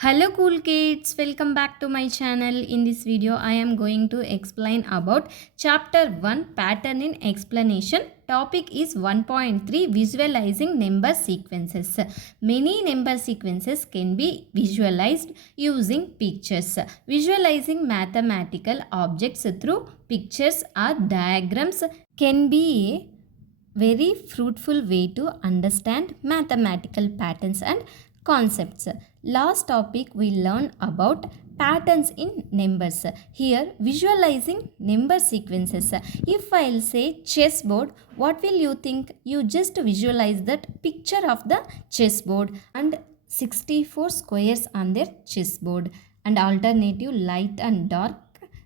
Hello cool kids, welcome back to my channel. In this video I am going to explain about chapter 1 pattern in explanation. Topic is 1.3 visualizing number sequences. Many number sequences can be visualized using pictures. Visualizing mathematical objects through pictures or diagrams can be a very fruitful way to understand mathematical patterns and concepts. Last topic we learned about patterns in numbers. Here visualizing number sequences. If I'll say chessboard, what will you think? You just visualize that picture of the chessboard and 64 squares on their chessboard and alternative light and dark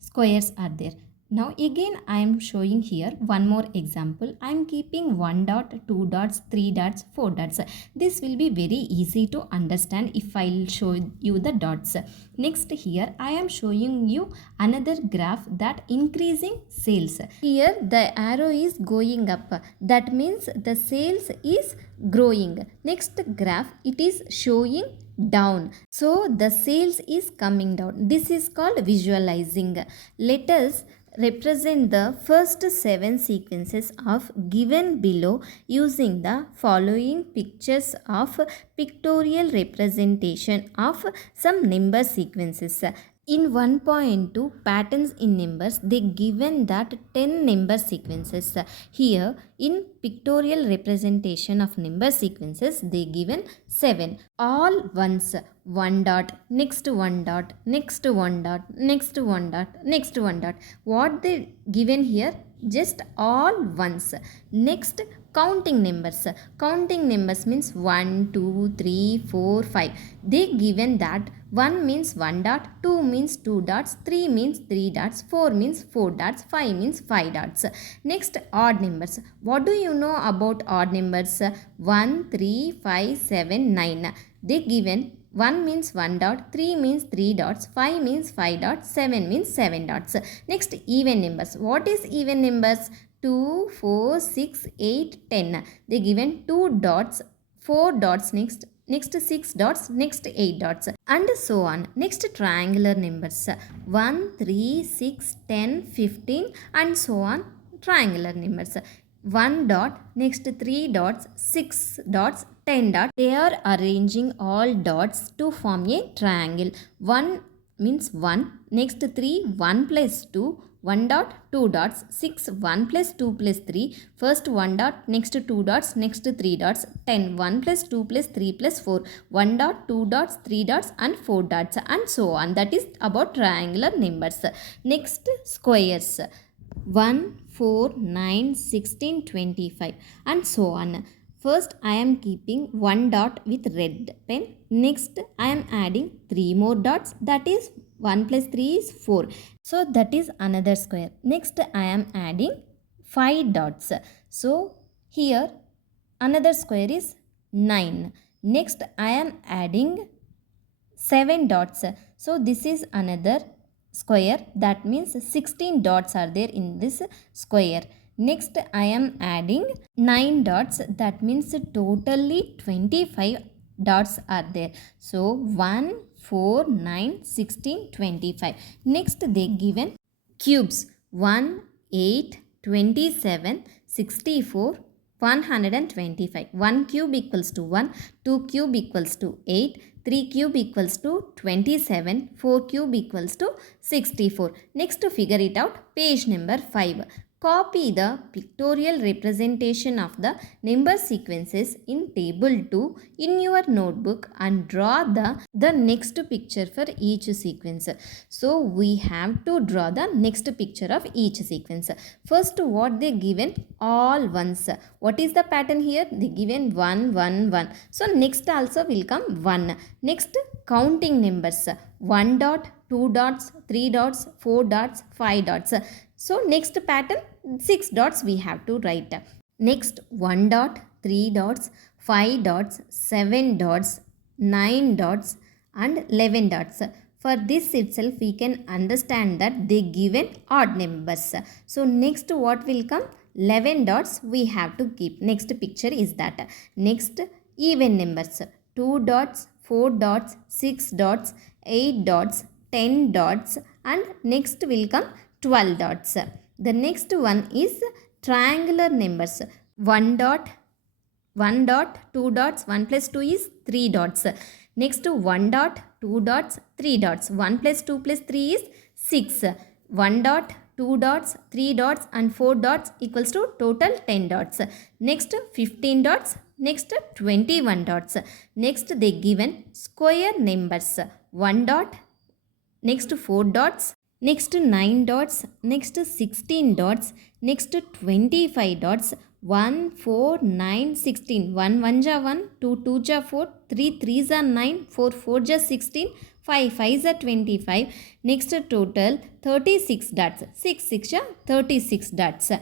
squares are there. Now again I am showing here one more example. I am keeping 1 dot, 2 dots, 3 dots, 4 dots. This will be very easy to understand if I will show you the dots. Next here I am showing you another graph that increasing sales. Here the arrow is going up. That means the sales is growing. Next graph it is showing down. So the sales is coming down. This is called visualizing. Let us represent the first 7 sequences of given below using the following pictures of pictorial representation of some number sequences. In 1.2 patterns in numbers, they given that 10 number sequences. Here in pictorial representation of number sequences, they given 7. All ones, 1 dot, next 1 dot, next 1 dot, next 1 dot, next 1 dot. What they given here? Just all ones. Next counting numbers. Counting numbers means 1, 2, 3, 4, 5. They given that 1 means 1 dot, 2 means 2 dots, 3 means 3 dots, 4 means 4 dots, 5 means 5 dots. Next odd numbers. What do you know about odd numbers? 1, 3, 5, 7, 9. They given 1 means 1 dot, 3 means 3 dots, 5 means 5 dots, 7 means 7 dots. Next even numbers. What is even numbers? 2, 4, 6, 8, 10. They given 2 dots, 4 dots next 6 dots, next 8 dots and so on. Next triangular numbers 1, 3, 6, 10, 15 and so on. Triangular numbers 1 dot, next 3 dots, 6 dots, 10 dots. They are arranging all dots to form a triangle. 1 means 1, next 3, 1 plus 2, 1 dot, 2 dots, 6, 1 plus 2 plus 3, first 1 dot, next 2 dots, next 3 dots, 10, 1 plus 2 plus 3 plus 4, 1 dot, 2 dots, 3 dots and 4 dots and so on. That is about triangular numbers. Next squares. 1, 4, 9, 16, 25 and so on. First I am keeping 1 dot with red pen. Next I am adding 3 more dots, that is 1 plus 3 is 4. So that is another square. Next I am adding 5 dots. So here another square is 9. Next I am adding 7 dots. So this is another square, that means 16 dots are there in this square. Next I am adding 9 dots, that means totally 25 dots are there. So 1, 4, 9, 16, 25. Next they given cubes 1, 8, 27, 64, 125. 1 cube equals to 1, 2 cube equals to 8, 3 cube equals to 27, 4 cube equals to 64. Next to figure it out, page number 5. Copy the pictorial representation of the number sequences in table 2 in your notebook and draw the next picture for each sequence. So we have to draw the next picture of each sequence. First what they given? All ones. What is the pattern here? They given 1, 1, 1. So next also will come 1. Next counting numbers. 1 dot, 2 dots, 3 dots, 4 dots, 5 dots. So next pattern 6 dots we have to write. Next 1 dot, 3 dots, 5 dots, 7 dots, 9 dots and 11 dots. For this itself we can understand that they given odd numbers. So next what will come? 11 dots we have to keep. Next picture is that. Next even numbers. 2 dots, 4 dots, 6 dots, 8 dots, 10 dots, and next will come 12 dots. The next one is triangular numbers. 1 dot, 1 dot, 2 dots, 1 plus 2 is 3 dots. Next 1 dot, 2 dots, 3 dots. 1 plus 2 plus 3 is 6. 1 dot, 2 dots, 3 dots and 4 dots equals to total 10 dots. Next 15 dots. Next 21 dots. Next they given square numbers. 1 dot, next 4 dots, next 9 dots, next 16 dots, next 25 dots, 1, 4, 9, 16. 1 1 ja 1, 2 2 ja 4, 3 3 ja 9, 4 4 ja 16, 5 5 ja 25. Next total 36 dots, 6 6 ja 36 dots.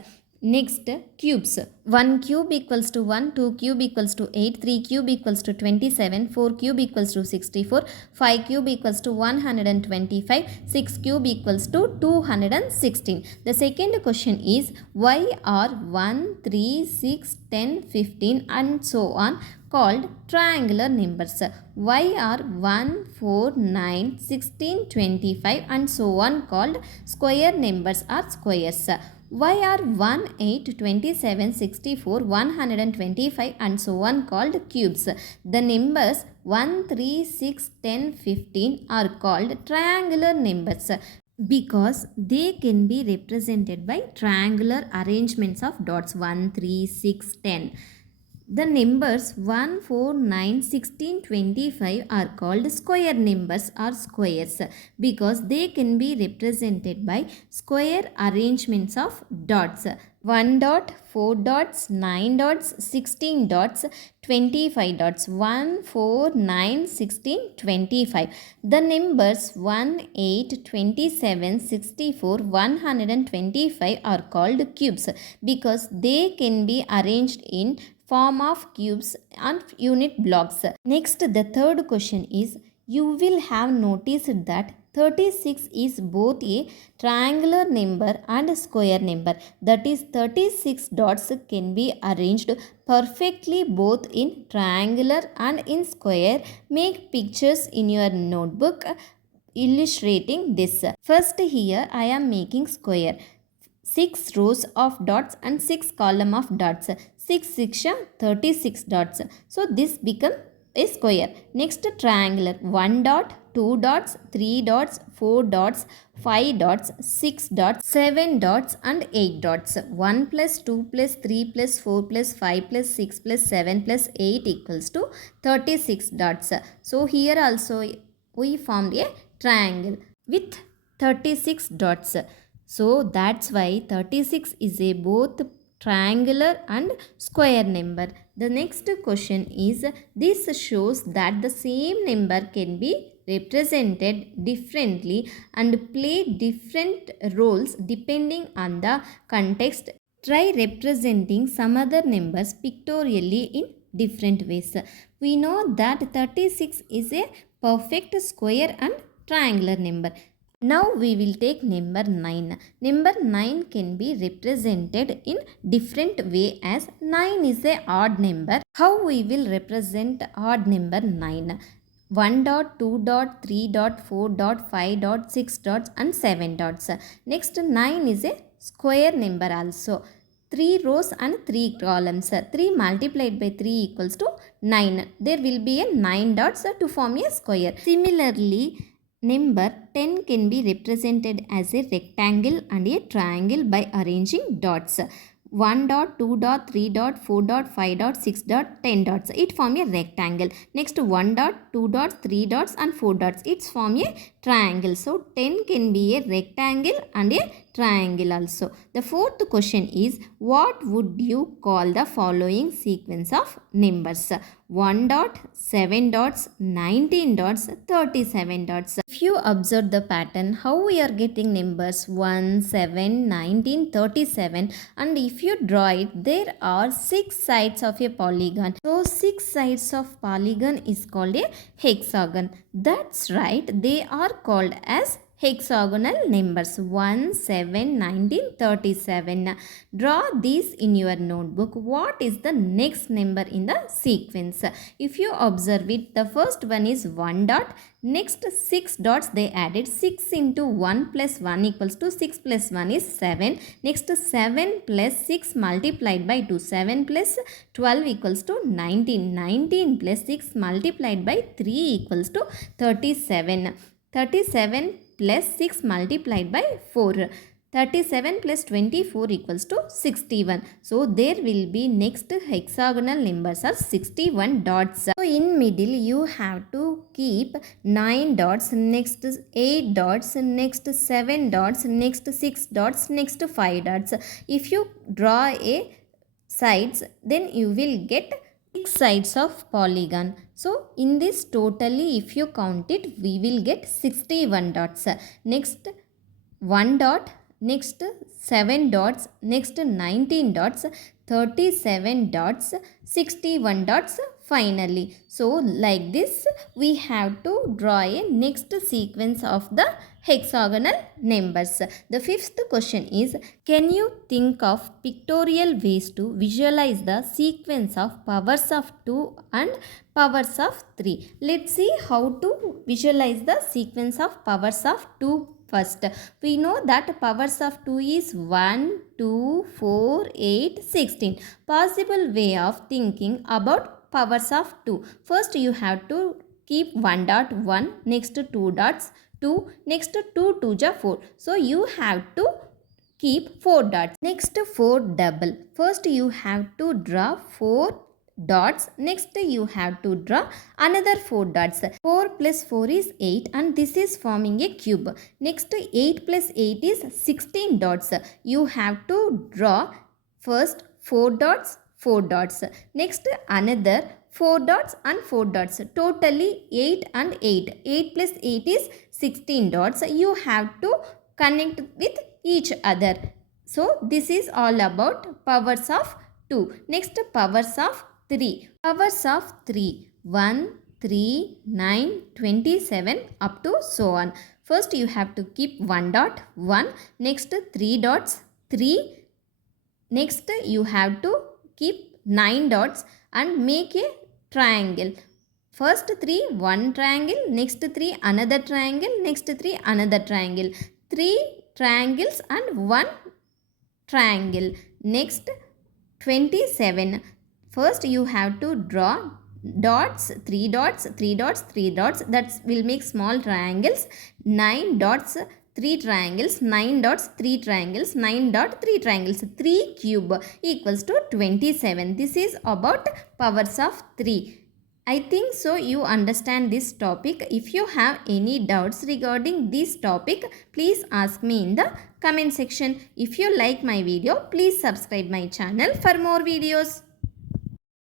Next cubes. 1 cube equals to 1, 2 cube equals to 8, 3 cube equals to 27, 4 cube equals to 64, 5 cube equals to 125, 6 cube equals to 216. The second question is why are 1, 3, 6, 10, 15 and so on called triangular numbers? Why are 1, 4, 9, 16, 25 and so on called square numbers or squares? Why are 1, 8, 27, 64, 125 and so on called cubes? The numbers 1, 3, 6, 10, 15 are called triangular numbers because they can be represented by triangular arrangements of dots 1, 3, 6, 10. The numbers 1, 4, 9, 16, 25 are called square numbers or squares because they can be represented by square arrangements of dots. 1 dot, 4 dots, 9 dots, 16 dots, 25 dots. 1, 4, 9, 16, 25. The numbers 1, 8, 27, 64, 125 are called cubes because they can be arranged in form of cubes and unit blocks. Next, the third question is you will have noticed that 36 is both a triangular number and a square number. That is 36 dots can be arranged perfectly both in triangular and in square. Make pictures in your notebook illustrating this. First here I am making square. 6 rows of dots and 6 column of dots. 6 6 36 dots. So this become a square. Next triangular. 1 dot, 2 dots, 3 dots, 4 dots, 5 dots, 6 dots, 7 dots and 8 dots. 1 plus 2 plus 3 plus 4 plus 5 plus 6 plus 7 plus 8 equals to 36 dots. So here also we formed a triangle with 36 dots. So that's why 36 is a both triangular and square number. The next question is this shows that the same number can be represented differently and play different roles depending on the context. Try representing some other numbers pictorially in different ways. We know that 36 is a perfect square and triangular number. Now we will take number 9. Number 9 can be represented in different way as 9 is a odd number. How we will represent odd number 9? 1 dot, 2 dot, 3 dot, 4 dot, 5 dot, 6 dots and 7 dots. Next 9 is a square number also. 3 rows and 3 columns. 3 multiplied by 3 equals to 9. There will be a 9 dots to form a square. Similarly, number 10 can be represented as a rectangle and a triangle by arranging dots. 1 dot, 2 dot, 3 dot, 4 dot, 5 dot, 6 dot, 10 dots. It form a rectangle. Next 1 dot, 2 dots, 3 dots and 4 dots. It's form a triangle. So 10 can be a rectangle and a triangle also. The fourth question is what would you call the following sequence of numbers? 1 dot, 7 dots, 19 dots, 37 dots. If you observe the pattern, how we are getting numbers 1, 7, 19, 37 and if you draw it, there are 6 sides of a polygon. So 6 sides of polygon is called a hexagon. That's right, they are called as hexagonal numbers 1, 7, 19, 37. Draw these in your notebook. What is the next number in the sequence? If you observe it, the first one is 1 dot. Next 6 dots they added. 6 into 1 plus 1 equals to 6 plus 1 is 7. Next 7 plus 6 multiplied by 2. 7 plus 12 equals to 19. 19 plus 6 multiplied by 3 equals to 37. 37 plus 6 multiplied by 4. 37 plus 24 equals to 61. So there will be next hexagonal numbers are 61 dots. So in middle you have to keep 9 dots, next 8 dots, next 7 dots, next 6 dots, next 5 dots. If you draw a sides, then you will get 6 sides of polygon. So in this totally if you count it, we will get 61 dots. Next 1 dot, next 7 dots, next 19 dots, 37 dots, 61 dots finally. So like this we have to draw a next sequence of the hexagonal numbers. The fifth question is, can you think of pictorial ways to visualize the sequence of powers of 2 and powers of 3? Let's see how to visualize the sequence of powers of 2 first. We know that powers of 2 is 1, 2, 4, 8, 16. Possible way of thinking about powers of 2. First you have to keep 1 dot 1, next 2 dots 2, next 2 2 ja 4. So you have to keep 4 dots. Next 4 double. First you have to draw 4 dots. Next you have to draw another 4 dots. 4 plus 4 is 8 and this is forming a cube. Next 8 plus 8 is 16 dots. You have to draw first 4 dots, 4 dots. Next another 4 dots and 4 dots. Totally 8 and 8. 8 plus 8 is 16 dots. You have to connect with each other. So this is all about powers of 2. Next powers of 3. Powers of 3. 1, 3, 9, 27 up to so on. First you have to keep 1 dot 1. Next 3 dots 3. Next you have to keep 9 dots and make a triangle. First 3 one triangle, next 3 another triangle, next 3 another triangle. 3 triangles and 1 triangle. Next 27. First you have to draw dots, 3 dots, 3 dots, 3 dots. That will make small triangles. 9 dots, 3 triangles, 9 dots, 3 triangles, 9 dot 3 triangles. 3 cube equals to 27. This is about powers of 3. I think so you understand this topic. If you have any doubts regarding this topic, please ask me in the comment section. If you like my video, please subscribe my channel for more videos.